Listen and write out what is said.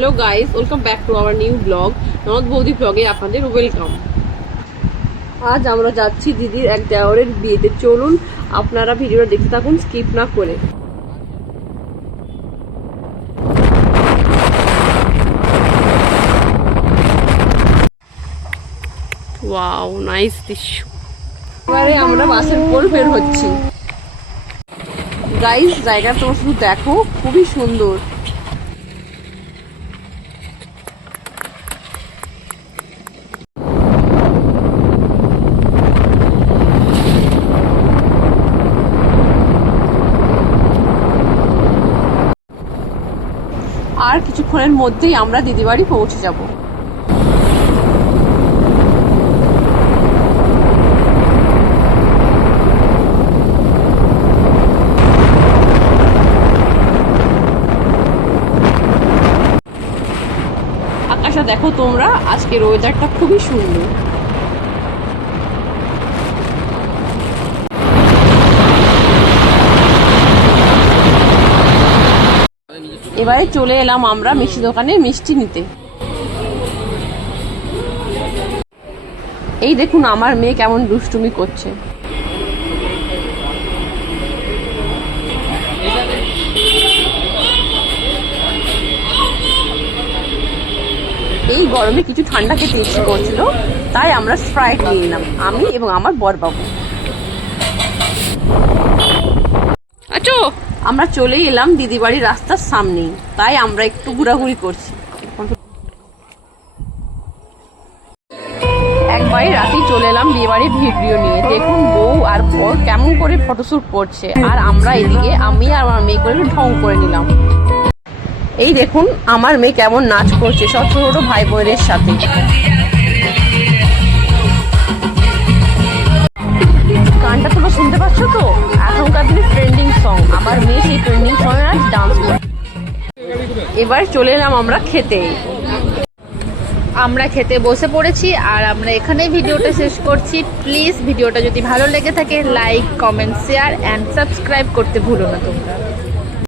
Hello guys welcome back to our new vlog ননদ বৌদি ব্লগে আপনাদের ওয়েলকাম আজ আমরা যাচ্ছি দিদির এক দেওয়ারের বিয়েতে। চলুন আপনারা ভিডিওটা দেখতে থাকুন স্কিপ না করে। ওয়াও নাইস দৃশ্য এবারে আমরা বাসের উপর বের হচ্ছি। গাইস জায়গা তোমরা শুধু দেখো, খুবই সুন্দর। আর কিছুক্ষণের মধ্যেই আমরা দিদিবাড়ি পৌঁছে যাব। আকাশটা দেখো তোমরা আজকের ওয়েদারটা খুবই সুন্দর। এবারে চলে এলাম আমরা মিষ্টি দোকানে মিষ্টি নিতে। এই দেখুন, আমার মেয়ে কেমন দুষ্টুমি করছে। এই গরমে কিছু ঠান্ডা খেতে ইচ্ছে করছিল, তাই আমরা স্প্রাইট নিয়ে নিলাম আমি এবং আমার বরবাবু। আচ্ছা আমরা চলেই এলাম দিদি বাড়ির রাস্তার সামনেই। তাই আমরা একটু ঘোরাঘুরি করছি। একবারই রাতেই চলে এলাম বিয়ে বাড়ির ভিডিও নিয়ে। দেখুন বউ আর বর কেমন করে ফটোশ্যুট করছে। আর আমরা এদিকে, আমি আর আমার মেয়ে করে ঢং করে নিলাম। এই দেখুন, আমার মেয়ে কেমন নাচ করছে সব ছোট ছোট ভাই বোনের সাথে। এবার চলে এলাম আমরা খেতে। আমরা খেতে বসে পড়েছি আর আমরা এখানেই ভিডিওটা শেষ করছি। প্লিজ ভিডিওটা যদি ভালো লেগে থাকে like comment share and subscribe করতে ভুলো না তোমরা।